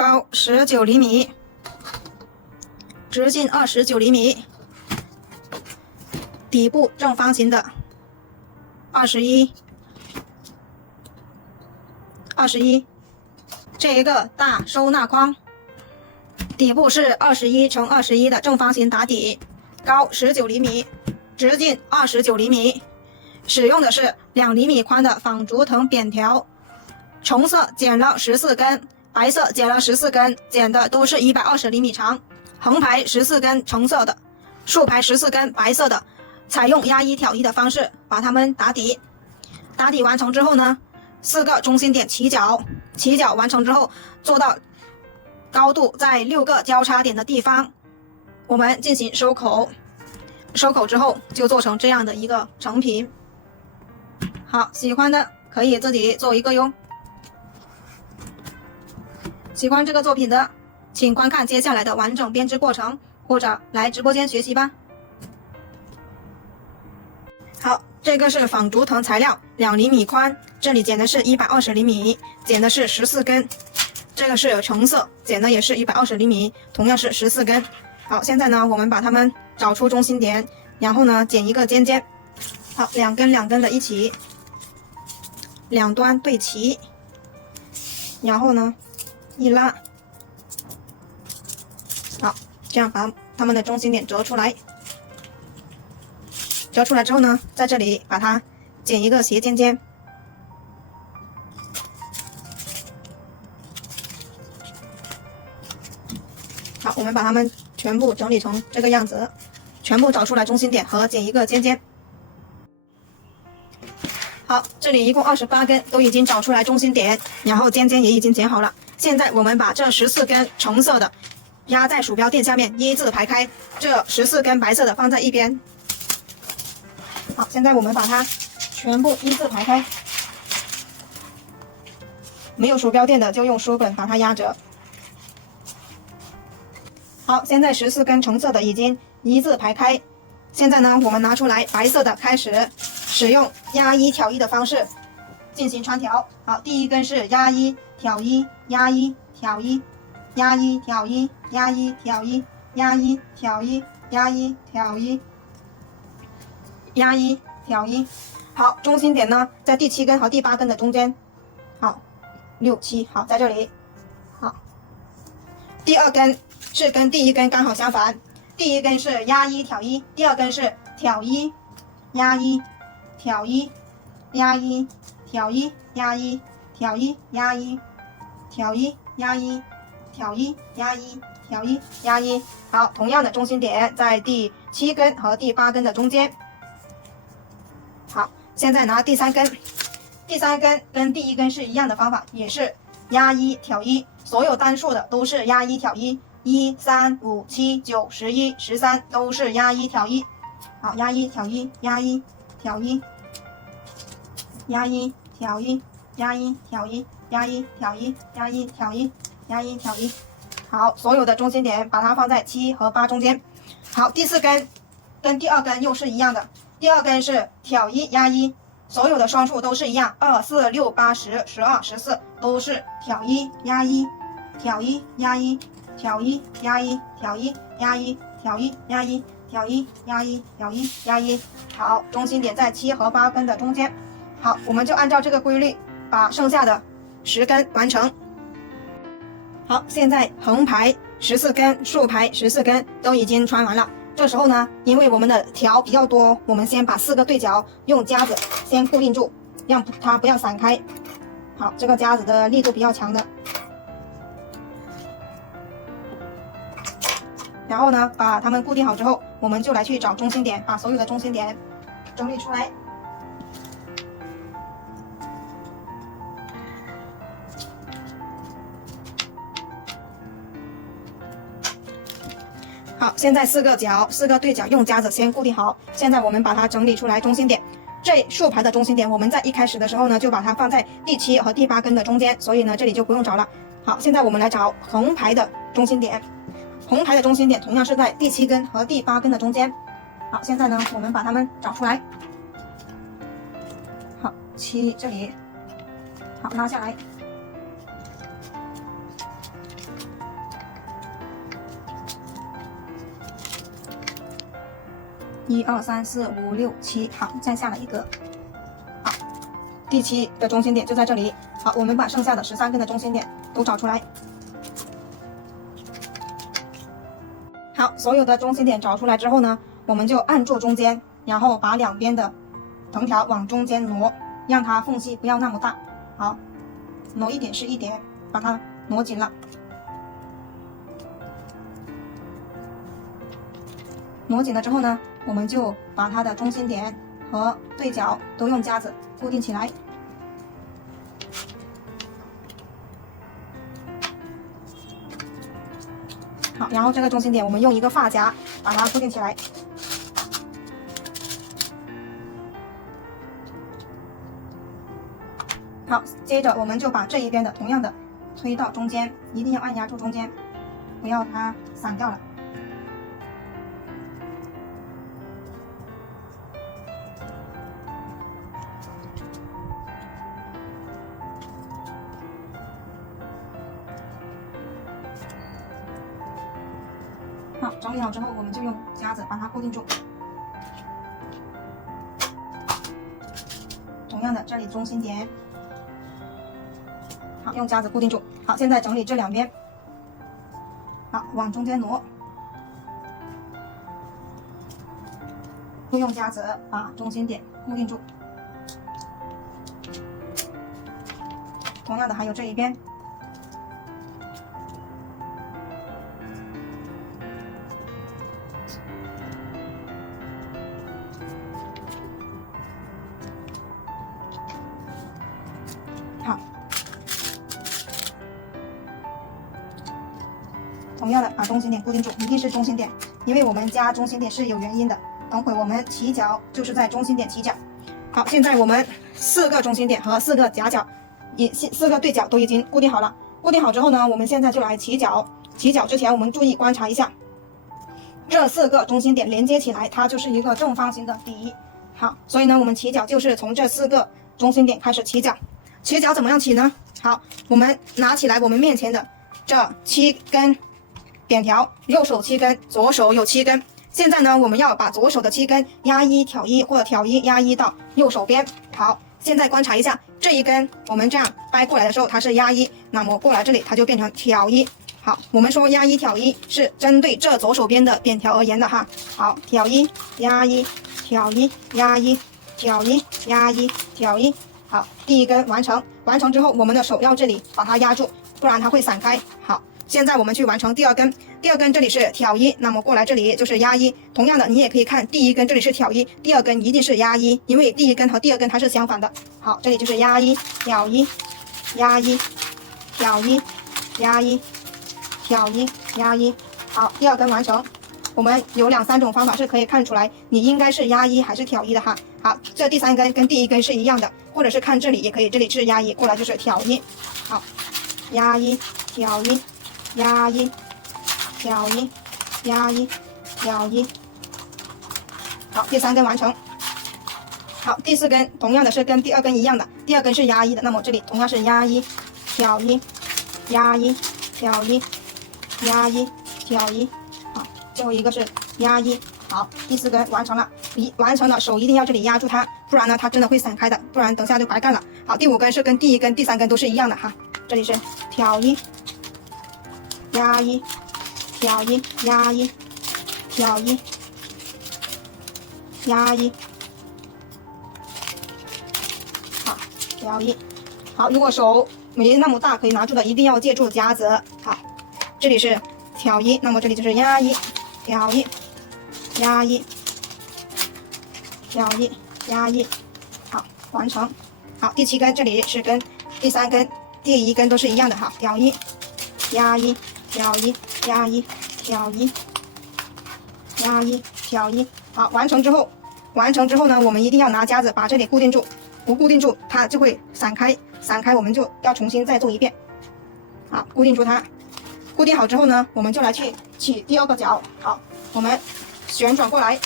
高19厘米，直径29厘米，底部正方形的21，这一个大收纳筐，底部是21乘21的正方形打底，高19厘米，直径29厘米，使用的是2厘米宽的仿竹藤扁条，橙色剪了14根，白色剪了14根，剪的都是120厘米长，横排14根橙色的，竖排14根白色的，采用压一挑一的方式把它们打底。打底完成之后呢，4个中心点起角，起角完成之后做到高度在6个交叉点的地方，我们进行收口。收口之后就做成这样的一个成品。好，喜欢的可以自己做一个哟。喜欢这个作品的，请观看接下来的完整编织过程，或者来直播间学习吧。好，这个是仿竹藤材料，2厘米宽，这里剪的是120厘米，剪的是14根。这个是橙色，剪的也是120厘米，同样是14根。好，现在呢，我们把它们找出中心点，然后呢，剪一个尖尖。好，2根2根的一起，两端对齐，然后呢，一拉。好，这样把它们的中心点折出来。折出来之后呢，在这里把它剪一个斜尖尖。好，我们把它们全部整理成这个样子，全部找出来中心点和剪一个尖尖。好，这里一共28根都已经找出来中心点，然后尖尖也已经剪好了。现在我们把这14根橙色的压在鼠标垫下面，一字排开，这14根白色的放在一边。好，现在我们把它全部一字排开，没有鼠标垫的就用书本把它压着。好，现在14根橙色的已经一字排开，现在呢，我们拿出来白色的，开始使用压一挑一的方式进行穿条。好，第一根是压一挑一，压一挑一，压一挑一，压一挑一，压一挑一，压一挑一，压一挑一。好，中心点呢在第7根和第8根的中间。好，6、7，好，在这里。好，第2根是跟第1根刚好相反，第1根是压一挑一，第2根是挑一压一挑一，压一挑一，压一挑一，压一挑一，压一挑一，压一挑一，压一。好，同样的中心点在第7根和第8根的中间。好，现在拿第3根，第3根跟第1根是一样的方法，也是压一挑一，所有单数的都是压一挑一，1、3、5、7、9、11、13都是压一挑一。好，压一挑一，压一挑一，压一挑一，压一挑一，压一挑一，压一挑一，压一挑一。好，所有的中心点把它放在7和8中间。好，第4根跟第2根又是一样的，第2根是挑一压一，所有的双数都是一样，2、4、6、8、10、12、14都是挑一压一，挑一压一，挑一压一，挑一压一，挑一压一，挑一压一，挑一压一。好，中心点在7和8根的中间。好，我们就按照这个规律把剩下的10根完成。好，现在横排14根，竖排14根都已经穿完了。这时候呢，因为我们的条比较多，我们先把4个对角用夹子先固定住，让它不要散开。好，这个夹子的力度比较强的。然后呢，把它们固定好之后，我们就来去找中心点，把所有的中心点整理出来。好，现在4个对角用夹子先固定好。现在我们把它整理出来中心点。这竖排的中心点，我们在一开始的时候呢，就把它放在第7和第8根的中间，所以呢，这里就不用找了。好，现在我们来找横排的中心点。横排的中心点同样是在第7根和第8根的中间。好，现在呢，我们把它们找出来。好，7这里，好，拉下来。1、2、3、4、5、6、7，好，再下了一个，好，第7的中心点就在这里。好，我们把剩下的13根的中心点都找出来。好，所有的中心点找出来之后呢，我们就按住中间，然后把两边的藤条往中间挪，让它缝隙不要那么大。好，挪一点是一点，把它挪紧了。挪紧了之后呢，我们就把它的中心点和对角都用夹子固定起来。好，然后这个中心点我们用一个发夹把它固定起来。好，接着我们就把这一边的同样的推到中间，一定要按压住中间，不要它散掉了。好，整理好之后，我们就用夹子把它固定住。同样的，这里中心点，好，用夹子固定住。好，现在整理这两边，好，往中间挪，又用夹子把中心点固定住。同样的，还有这一边。好，同样的把中心点固定住，一定是中心点，因为我们加中心点是有原因的。等会我们起角就是在中心点起角。好，现在我们4个中心点和4个夹角，4个对角都已经固定好了。固定好之后呢，我们现在就来起角。起角之前，我们注意观察一下，这4个中心点连接起来，它就是一个正方形的底。好，所以呢，我们起角就是从这4个中心点开始起角。起角怎么样起呢？好，我们拿起来我们面前的这7根扁条，右手7根，左手有7根。现在呢，我们要把左手的7根压1挑1，或者挑1压1到右手边。好，现在观察一下，这一根我们这样掰过来的时候，它是压1，那么过来这里它就变成挑1。好，我们说压1挑1是针对这左手边的扁条而言的哈。好，挑1压1，挑1压1，挑1压1，挑1。好，第一根完成。完成之后，我们的手要这里把它压住，不然它会散开。好，现在我们去完成第2根。第2根这里是挑1，那么过来这里就是压1。同样的，你也可以看第一根这里是挑1，第2根一定是压1，因为第一根和第2根它是相反的。好，这里就是压1，挑1，压1，挑1，压1，挑1，压1。好，第2根完成。我们有2、3种方法是可以看出来你应该是压1还是挑1的哈。好，这第3根跟第1根是一样的，或者是看这里也可以，这里是压1，过来就是挑1。好，压1，挑1，压1，挑1，压1，挑1。好，第3根完成。好，第4根同样的是跟第2根一样的，第2根是压1的，那么这里同样是压1，挑1，压1，挑1，压1，挑1。好，最后一个是压1。好，第4根完成了，完成了，手一定要这里压住它，不然呢它真的会散开的，不然等下就白干了。好，第5根是跟第1根、第3根都是一样的哈，这里是挑1，压1，挑1，压1，挑1，压1。好，挑1。好，如果手没那么大可以拿住的，一定要借助夹子。好，这里是挑1，那么这里就是压1，挑1，压1，挑1，压1。好，完成。好，第7根这里是跟第3根、第1根都是一样的哈，挑1，压1，挑1，压1，挑1，压1，挑1。好，完成之后呢，我们一定要拿夹子把这里固定住，不固定住它就会散开，散开我们就要重新再做一遍。好，固定住它。固定好之后呢，我们就来去起第2个角。好，我们旋转过来，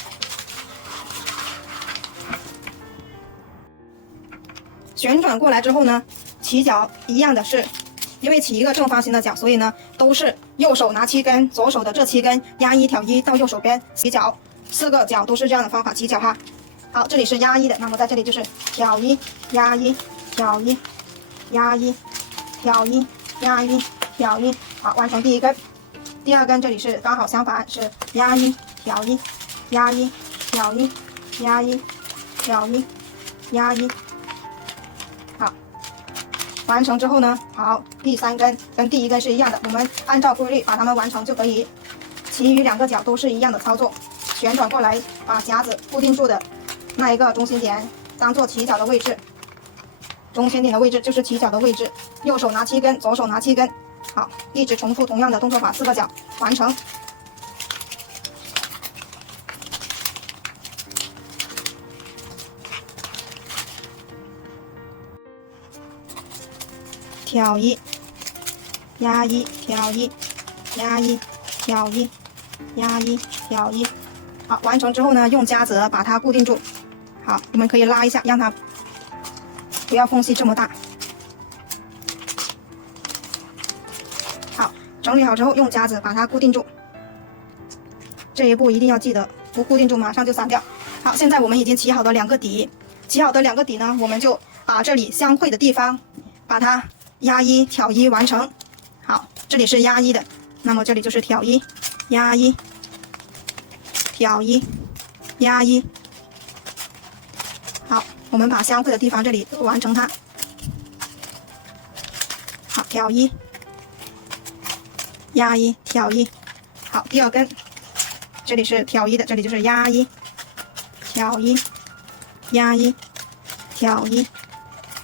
旋转过来之后呢，起角一样的是，因为起一个正方形的角，所以呢都是右手拿7根，左手的这7根压1挑1到右手边起角。4个角都是这样的方法起角哈。好，这里是压一的，那么在这里就是挑一、压一、挑一、压一、挑一、压一、挑一。好，完成第一根。第二根这里是刚好相反，是压一、挑一、压一、挑一、压一、挑一、压一。好，完成之后呢，好，第3根跟第1根是一样的，我们按照规律把它们完成就可以。其余2个角都是一样的操作，旋转过来，把夹子固定住的那一个中心点当做起角的位置，中心点的位置就是起角的位置。右手拿7根，左手拿7根。好，一直重复同样的动作，把4个角完成。挑一、压一、挑一、压一、挑一、压一、挑一。好，完成之后呢，用夹子把它固定住。好，我们可以拉一下，让它不要缝隙这么大。好，整理好之后，用夹子把它固定住。这一步一定要记得，不固定住马上就散掉。好，现在我们已经起好的2个底，起好的2个底呢，我们就把这里相会的地方，把它压一、挑一完成。好，这里是压一的，那么这里就是挑一、压一、挑一、压一。好，我们把相会的地方这里完成它。好，挑一、压一、挑一。好，第2根，这里是挑一的，这里就是压一、挑一、压一、挑一、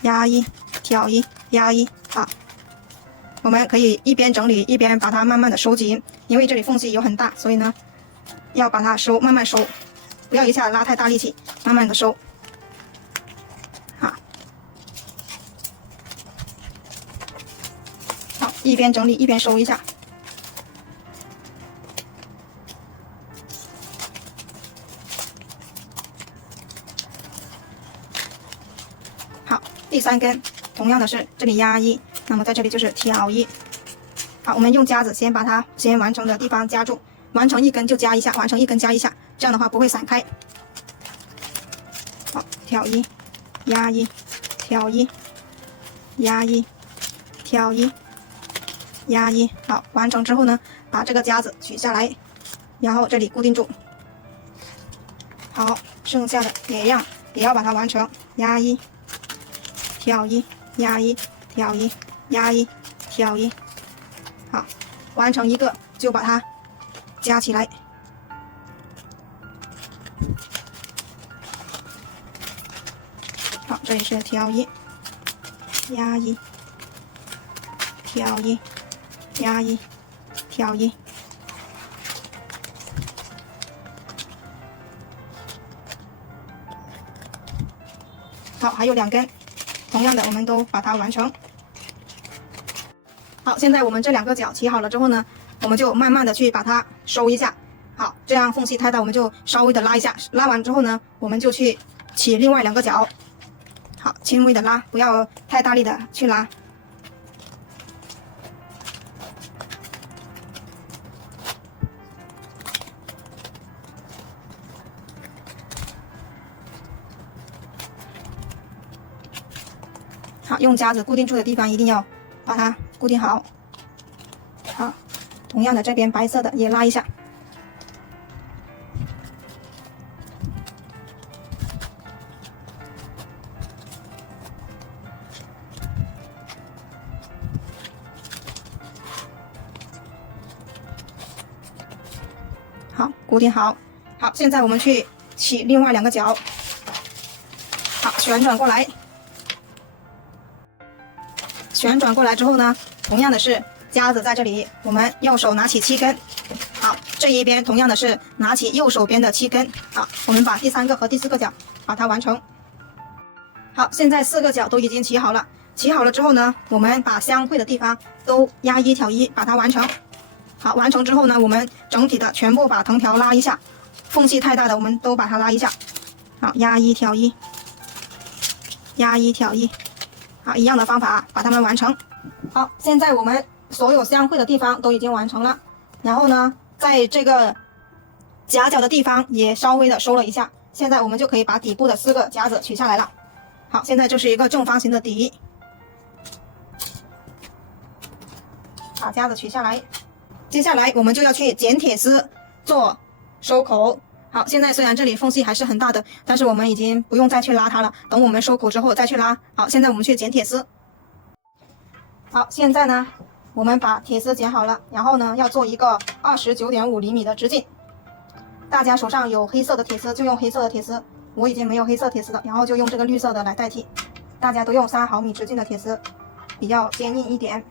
压一、挑一、压一。好，我们可以一边整理一边把它慢慢的收紧，因为这里缝隙有很大，所以呢要把它收，慢慢收，不要一下拉太大力气，慢慢的收。好，一边整理一边收一下。好，第3根同样的是这里压一，那么在这里就是挑一。好，我们用夹子先把它先完成的地方夹住，完成1根就加一下，完成1根加一下，这样的话不会散开。好，挑一、压一、挑一、压一、挑一、压一。好，完成之后呢，把这个夹子取下来，然后这里固定住。好，剩下的也要把它完成，压一、挑一、压一、挑一、压一、挑一。好，完成1个就把它加起来。好，这里是挑一、压一、挑一、压一、挑一。好，还有2根，同样的我们都把它完成。好，现在我们这2个角起好了之后呢，我们就慢慢的去把它收一下。好，这样缝隙太大，我们就稍微的拉一下，拉完之后呢，我们就去起另外2个角。好，轻微的拉，不要太大力的去拉。好，用夹子固定住的地方一定要把它固定好。好，同样的这边白色的也拉一下。好，固定好。好，现在我们去起另外2个角。好，旋转过来。旋转过来之后呢，同样的是夹子在这里，我们右手拿起7根。好，这一边同样的是拿起右手边的7根。好，我们把第3个和第4个角把它完成。好，现在4个角都已经起好了。起好了之后呢，我们把相会的地方都压一、挑一，把它完成。好，完成之后呢，我们整体的全部把藤条拉一下，缝隙太大的我们都把它拉一下。好，压一、挑一，压一、挑一。好，一样的方法把它们完成。好，现在我们所有相会的地方都已经完成了。然后呢，在这个夹角的地方也稍微的收了一下。现在我们就可以把底部的4个夹子取下来了。好，现在这是一个正方形的底，把夹子取下来。接下来我们就要去剪铁丝做收口。好，现在虽然这里缝隙还是很大的，但是我们已经不用再去拉它了，等我们收口之后再去拉。好，现在我们去剪铁丝。好，现在呢我们把铁丝剪好了，然后呢要做一个29.5厘米的直径。大家手上有黑色的铁丝就用黑色的铁丝，我已经没有黑色铁丝了，然后就用这个绿色的来代替。大家都用3毫米直径的铁丝，比较坚硬一点。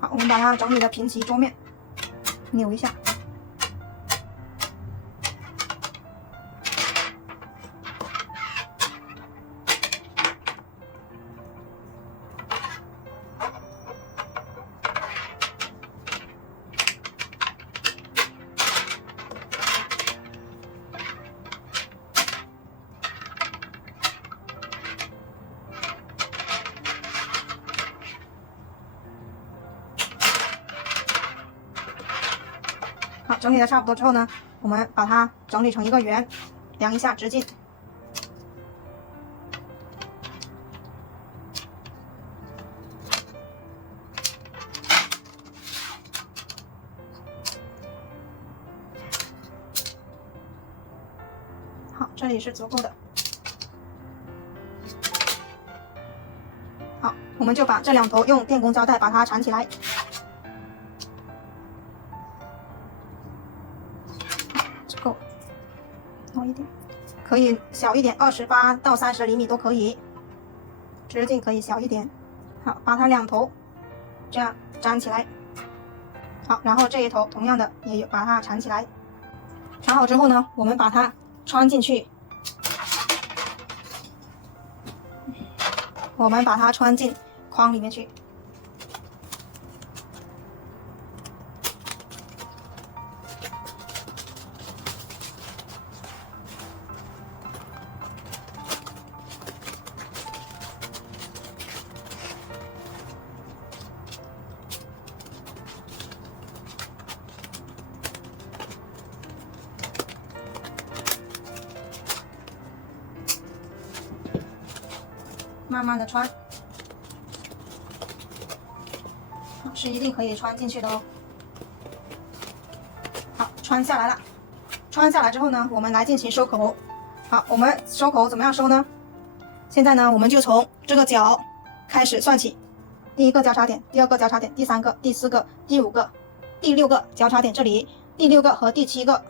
好，我们把它整理的平齐桌面，扭一下。好，整理的差不多之后呢，我们把它整理成一个圆，量一下直径。好，这里是足够的。好，我们就把这2头用电工胶带把它缠起来。够，多一点，可以小一点，28到30厘米都可以，直径可以小一点。好，把它2头这样粘起来。好，然后这一头同样的也把它缠起来。缠好之后呢，我们把它穿进去，我们把它穿进框里面去。慢慢的穿，是一定可以穿进去的哦。好，穿下来了。穿下来之后呢，我们来进行收口。好，我们收口怎么样收呢？现在呢，我们就从这个角开始算起，第1个交叉点，第2个交叉点，第3个，第4个，第5个，第6个交叉点这里，第6个和第7个，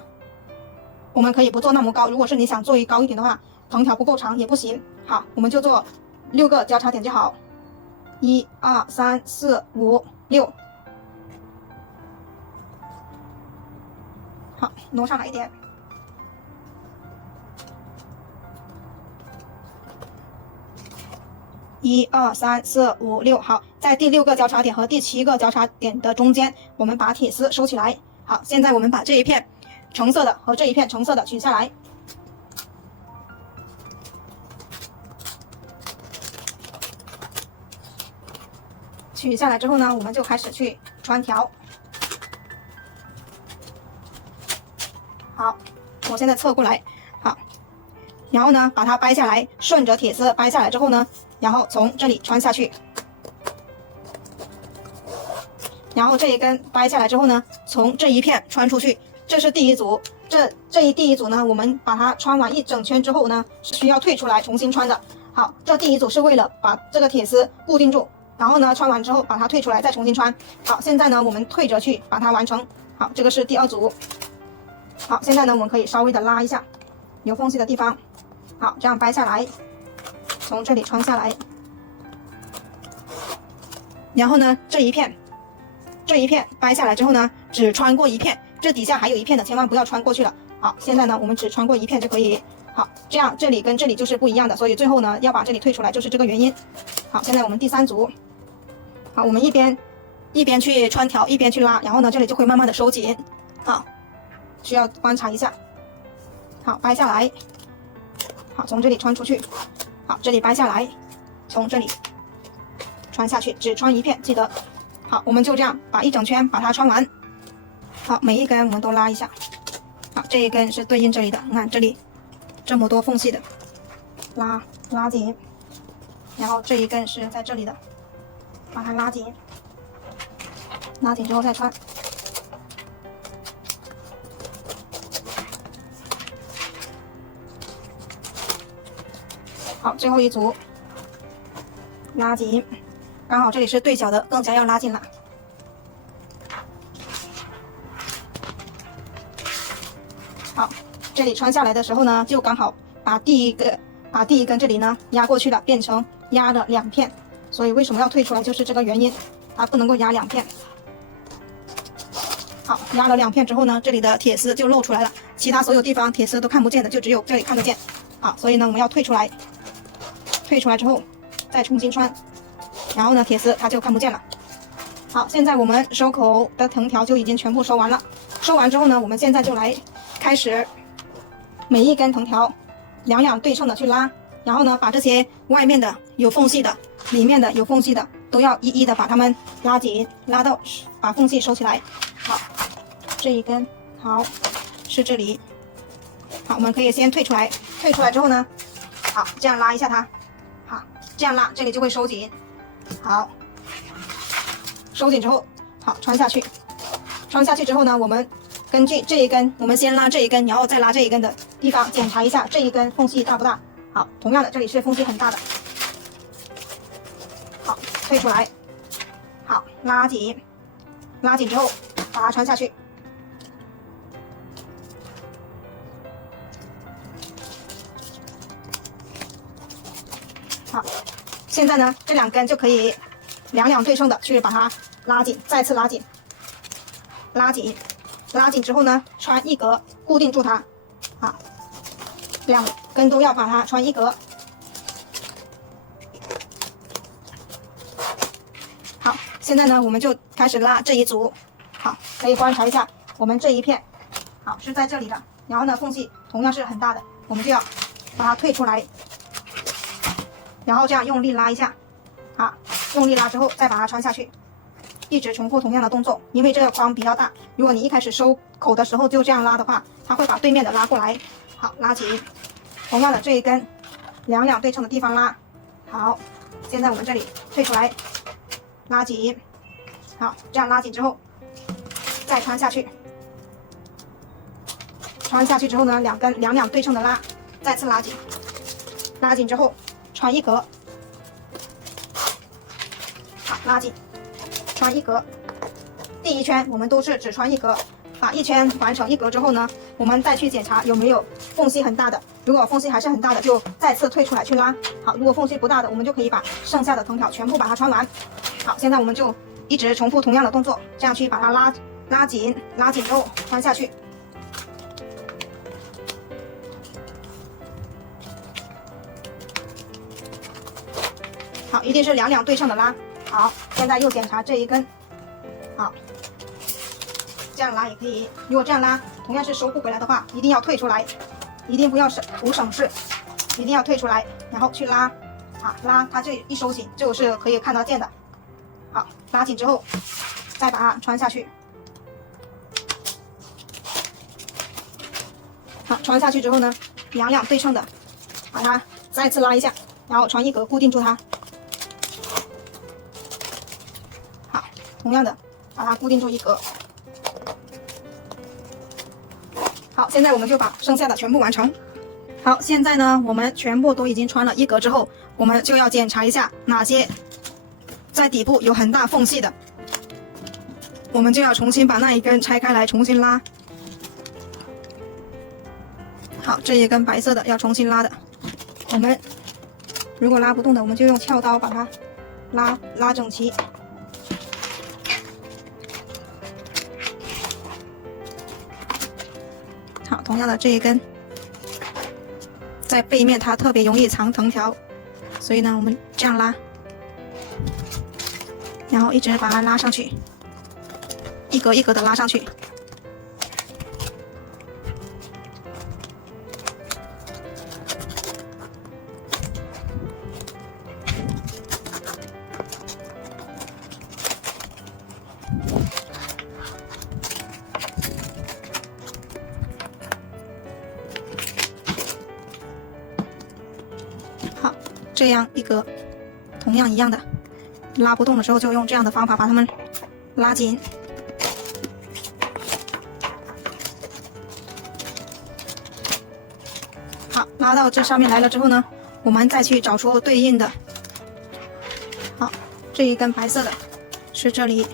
我们可以不做那么高。如果是你想做高一点的话，藤条不够长也不行。好，我们就做6个交叉点就好，1、2、3、4、5、6。好，挪上来一点。1、2、3、4、5、6，好，在第6个交叉点和第7个交叉点的中间，我们把铁丝收起来。好，现在我们把这一片橙色的和这一片橙色的取下来。取下来之后呢，我们就开始去穿条。好，我现在侧过来，好，然后呢，把它掰下来，顺着铁丝掰下来之后呢，然后从这里穿下去，然后这一根掰下来之后呢，从这一片穿出去，这是第1组。第一组呢，我们把它穿完一整圈之后呢，是需要退出来重新穿的。好，这第1组是为了把这个铁丝固定住。然后呢，穿完之后把它退出来，再重新穿。好，现在呢，我们退着去把它完成。好，这个是第2组。好，现在呢，我们可以稍微的拉一下有缝隙的地方。好，这样掰下来，从这里穿下来。然后呢，这一片掰下来之后呢，只穿过一片，这底下还有一片的，千万不要穿过去了。好，现在呢，我们只穿过一片就可以。好，这样这里跟这里就是不一样的，所以最后呢，要把这里退出来，就是这个原因。好，现在我们第3组。好，我们一边去穿条，一边去拉，然后呢，这里就会慢慢的收紧。好，需要观察一下。好，掰下来。好，从这里穿出去。好，这里掰下来，从这里穿下去，只穿一片，记得。好，我们就这样把一整圈把它穿完。好，每一根我们都拉一下。好，这一根是对应这里的，你看这里这么多缝隙的，拉紧。然后这一根是在这里的，把它拉紧，拉紧之后再穿。好，最后一组，拉紧，刚好这里是对角的，更加要拉紧了。好，这里穿下来的时候呢，就刚好把第一根这里呢压过去了，变成压了2片，所以为什么要退出来，就是这个原因，它不能够压2片。好，压了2片之后呢，这里的铁丝就露出来了，其他所有地方铁丝都看不见的，就只有这里看得见。好，所以呢，我们要退出来，退出来之后再重新穿，然后呢，铁丝它就看不见了。好，现在我们收口的藤条就已经全部收完了。收完之后呢，我们现在就来开始每一根藤条两对称的去拉，然后呢，把这些外面的有缝隙的、里面的有缝隙的都要一一的把它们拉紧，拉到把缝隙收起来。好，这一根好是这里。好，我们可以先退出来，退出来之后呢，好，这样拉一下它，好，这样拉这里就会收紧。好，收紧之后，好，穿下去。穿下去之后呢，我们根据这一根，我们先拉这一根，然后再拉这一根的地方，检查一下这一根缝隙大不大。好，同样的，这里是缝隙很大的。好，退出来，好，拉紧，拉紧之后把它穿下去。好，现在呢，这2根就可以两对称的去把它拉紧，再次拉紧，拉紧，拉紧之后呢，穿一格固定住它。好，2根都要把它穿一格。好，现在呢，我们就开始拉这一组。好，可以观察一下我们这一片，好，是在这里的，然后呢，缝隙同样是很大的，我们就要把它退出来。然后这样用力拉一下，好，用力拉之后再把它穿下去，一直重复同样的动作。因为这个框比较大，如果你一开始收口的时候就这样拉的话，它会把对面的拉过来。好，拉紧，同样的这一根两对称的地方拉。好，现在我们这里退出来，拉紧，好，这样拉紧之后再穿下去。穿下去之后呢，两对称的拉，再次拉紧，拉紧之后穿一格，好，拉紧，穿一格。第一圈我们都是只穿一格，把一圈完成一格之后呢，我们再去检查有没有缝隙很大的。如果缝隙还是很大的，就再次退出来去拉。好，如果缝隙不大的，我们就可以把剩下的藤条全部把它穿完。好，现在我们就一直重复同样的动作，这样去把它拉紧，拉紧之后穿下去。好，一定是两对称的拉。好，现在又检查这一根，好，这样拉也可以。如果这样拉同样是收不回来的话，一定要退出来，一定不要图省事，一定要退出来，然后去拉，啊，拉它这一收紧就是可以看得见的。好，拉紧之后再把它穿下去。好，穿下去之后呢，两对称的，把它再次拉一下，然后穿一格固定住它。好，同样的把它固定住一格。好，现在我们就把剩下的全部完成。好，现在呢，我们全部都已经穿了一格之后，我们就要检查一下哪些在底部有很大缝隙的，我们就要重新把那一根拆开来重新拉。好，这一根白色的要重新拉的，我们如果拉不动的，我们就用撬刀把它拉整齐。好，同样的这一根在背面它特别容易藏藤条，所以呢我们这样拉，然后一直把它拉上去，一格一格的拉上去。这样一格，同样一样的，拉不动的时候就用这样的方法把它们拉紧。好，拉到这上面来了之后呢，我们再去找出对应的。好，这一根白色的是这里。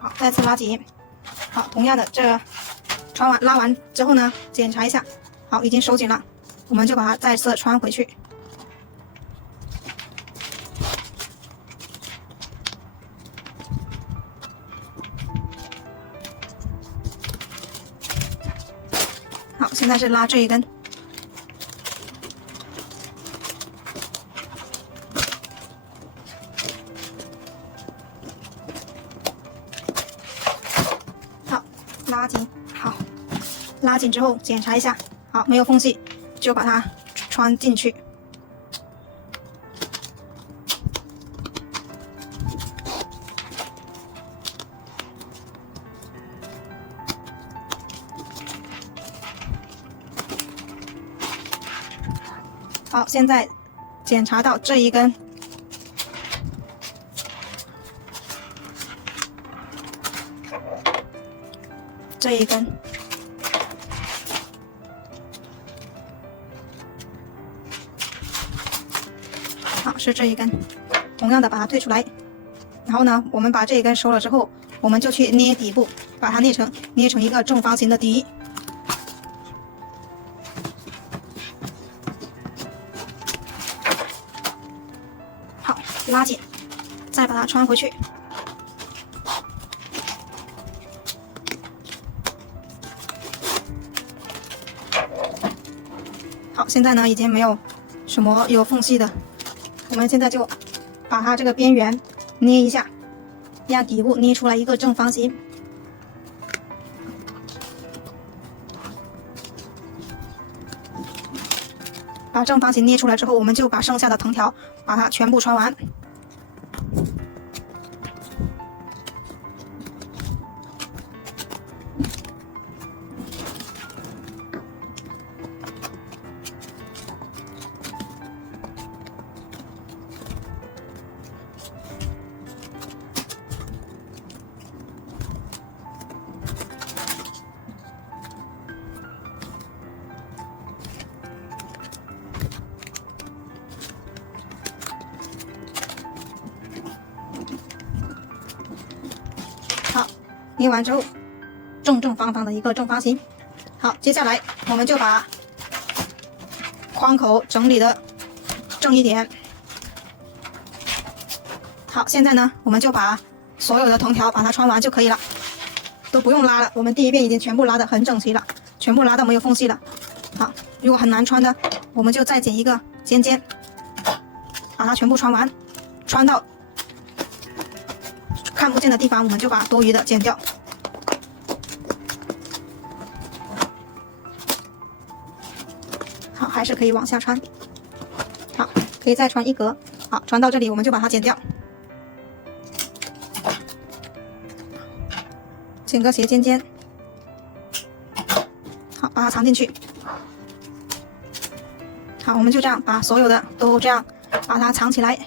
好，再次拉紧。好，同样的，这拉完之后呢，检查一下，好，已经收紧了，我们就把它再次穿回去。好，现在是拉这一根。好，拉紧，好，拉紧之后检查一下，好，没有缝隙，就把它穿进去。好，现在检查到这一根，这一根，好，是这一根，同样的把它退出来。然后呢，我们把这一根收了之后，我们就去捏底部，把它捏成一个正方形的底。好，拉紧，再把它穿回去。好，现在呢已经没有什么有缝隙的，我们现在就把它这个边缘捏一下，让底部捏出来一个正方形。把正方形捏出来之后，我们就把剩下的藤条把它全部穿完。好，捏完之后，正方方的一个正方形。好，接下来我们就把框口整理的正一点。好，现在呢，我们就把所有的藤条把它穿完就可以了，都不用拉了。我们第一遍已经全部拉得很整齐了，全部拉到没有缝隙了。好，如果很难穿的，我们就再剪一个尖尖，把它全部穿完，穿到看不见的地方，我们就把多余的剪掉。好，还是可以往下穿。好，可以再穿一格。好，穿到这里我们就把它剪掉，剪个斜尖尖。好，把它藏进去。好，我们就这样把所有的都这样把它藏起来。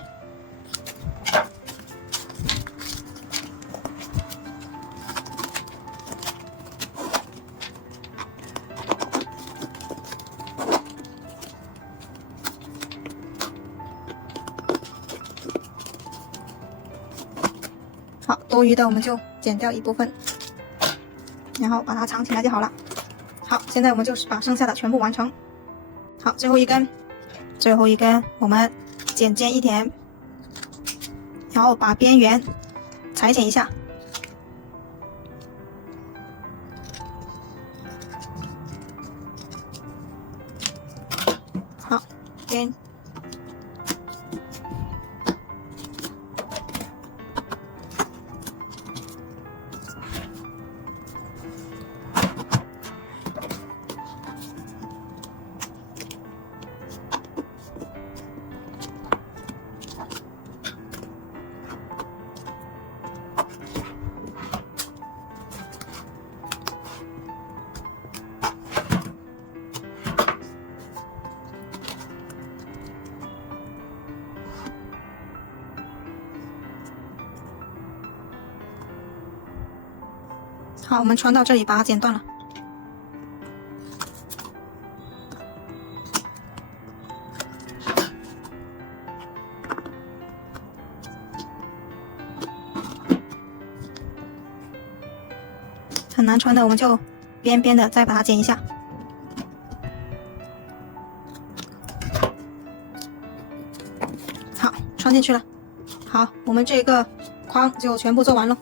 好，多余的我们就剪掉一部分，然后把它藏起来就好了。好，现在我们就是把剩下的全部完成。好，最后一根我们剪尖一点，然后把边缘裁剪一下。好，边。好，我们穿到这里，把它剪断了。很难穿的，我们就边边的再把它剪一下。好，穿进去了。好，我们这个框就全部做完了。